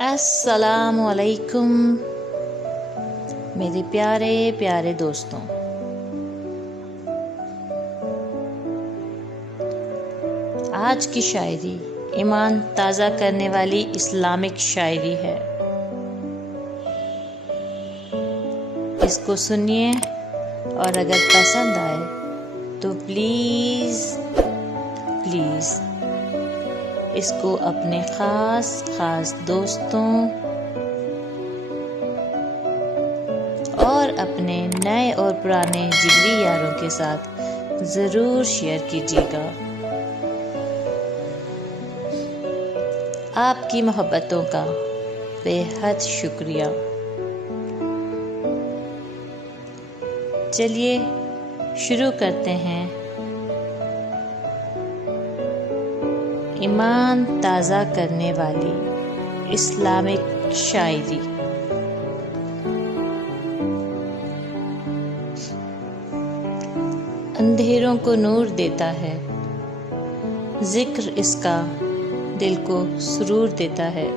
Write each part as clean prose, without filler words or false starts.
السلام علیکم میرے پیارے پیارے دوستوں، آج کی شاعری ایمان تازہ کرنے والی اسلامک شاعری ہے۔ اس کو سنیے اور اگر پسند آئے تو پلیز اس کو اپنے خاص دوستوں اور اپنے نئے اور پرانے جگری یاروں کے ساتھ ضرور شیئر کیجیے گا۔ آپ کی محبتوں کا بے حد شکریہ۔ چلیے شروع کرتے ہیں ایمان تازہ کرنے والی اسلامک شاعری۔ اندھیروں کو نور دیتا ہے، ذکر اس کا دل کو سرور دیتا ہے۔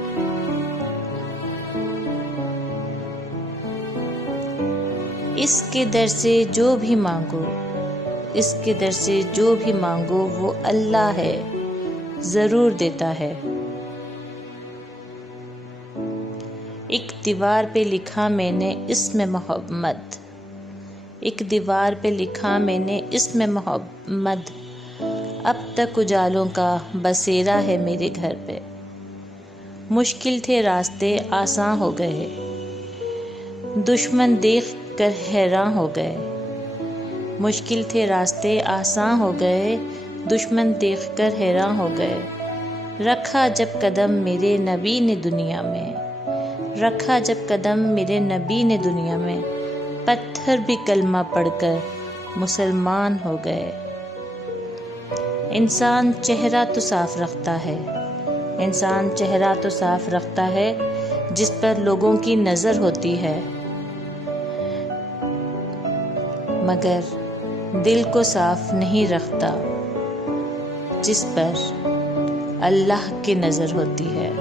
اس کے در سے جو بھی مانگو وہ اللہ ہے، ضرور دیتا ہے۔ ایک دیوار پہ لکھا میں نے اسم محمد، اب تک اجالوں کا بسیرا ہے میرے گھر پہ۔ مشکل تھے راستے آساں ہو گئے، دشمن دیکھ کر حیران ہو گئے۔ مشکل تھے راستے آساں ہو گئے، دشمن دیکھ کر حیران ہو گئے۔ رکھا جب قدم میرے نبی نے دنیا میں، پتھر بھی کلمہ پڑھ کر مسلمان ہو گئے۔ انسان چہرہ تو صاف رکھتا ہے جس پر لوگوں کی نظر ہوتی ہے، مگر دل کو صاف نہیں رکھتا جس پر اللہ کی نظر ہوتی ہے۔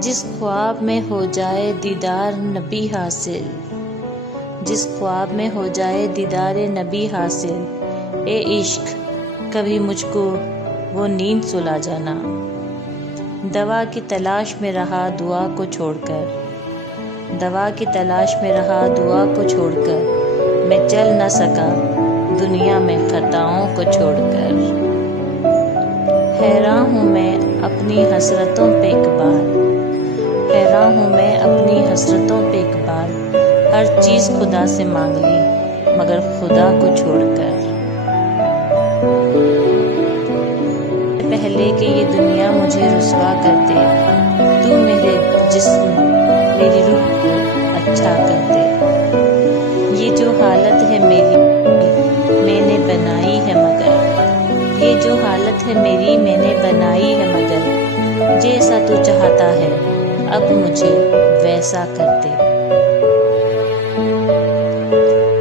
جس خواب میں ہو جائے دیدار نبی حاصل، اے عشق کبھی مجھ کو وہ نیند سلا جانا۔ دوا کی تلاش میں رہا دعا کو چھوڑ کر، میں چل نہ سکا دنیا میں خطاؤں کو چھوڑ کر۔ حیران ہوں میں اپنی حسرتوں پہ اقبال، ہر چیز خدا سے مانگ لی مگر خدا کو چھوڑ کر۔ پہلے کہ یہ دنیا مجھے رسوا کر دے، تو میرے جسم میری روح کو اچھا کر دے۔ یہ جو حالت ہے میری میں نے بنائی ہے مگر جیسا تو چاہتا ہے اب مجھے ویسا کر دے۔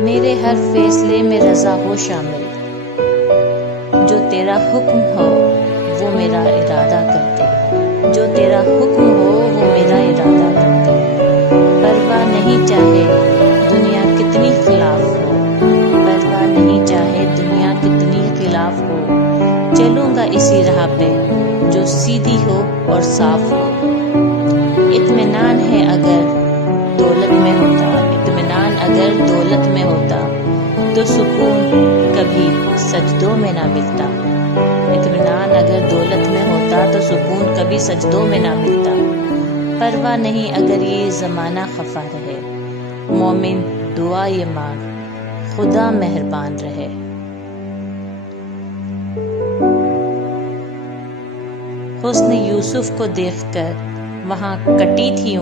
میرے ہر فیصلے میں رضا ہو شامل، جو تیرا حکم ہو وہ میرا ارادہ کر دے۔ پرواہ نہیں چاہے دنیا کتنی خلاف ہو، چلوں گا اسی راہ پہ جو سیدھی ہو اور صاف ہو۔ اطمینان اگر دولت میں ہوتا تو سکون کبھی سجدوں میں نہ ملتا۔ پرواہ نہیں اگر یہ زمانہ خفا رہے، مومن دعا یہ مانگ خدا مہربان رہے۔ حسن یوسف کو دیکھ کر وہاں کٹی تھی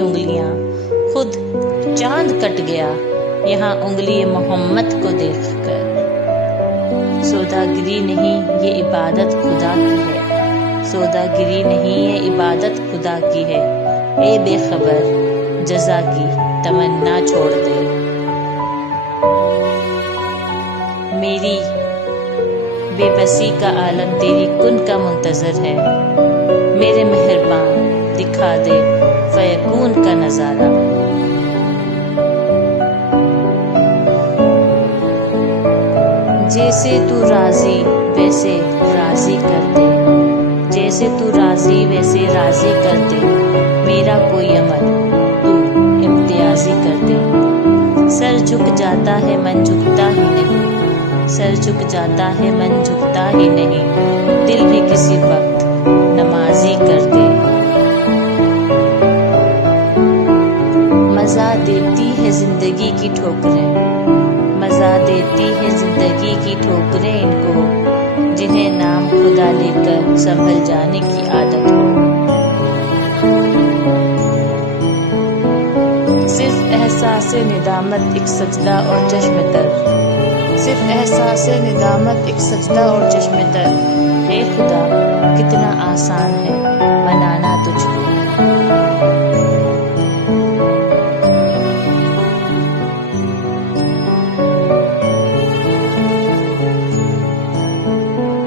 انگلیاں، خود چاند کٹ گیا یہاں انگلی محمد کو دیکھ کر۔ سوداگری نہیں یہ عبادت خدا کی ہے، اے بے خبر جزا کی تمنا چھوڑ دے۔ میری بے بسی کا عالم تیری کن کا منتظر ہے، میرے مہربان دکھا دے فیکون کا نظارہ۔ جیسے تو راضی ویسے راضی کر دے، جیسے تو راضی ویسے راضی کر دے، میرا کوئی عمل تو امتیازی کر دے۔ سر جھک جاتا ہے من جھکتا ہی نہیں، سر جھک جاتا ہے من جھکتا ہی نہیں، دل بھی کسی وقت نمازی کر دے۔ مزہ دیتی ہے زندگی کی ٹھوکریں، مزہ دیتی ہے زندگی کی ٹھوکریں ان کو، جنہیں نام خدا لے کر سنبھل جانے کی عادت ہو۔ صرف احساس ندامت ایک سجدہ اور چشم تر، صرف احساس ندامت ایک سجدہ اور چشم تر، اے خدا کتنا آسان ہے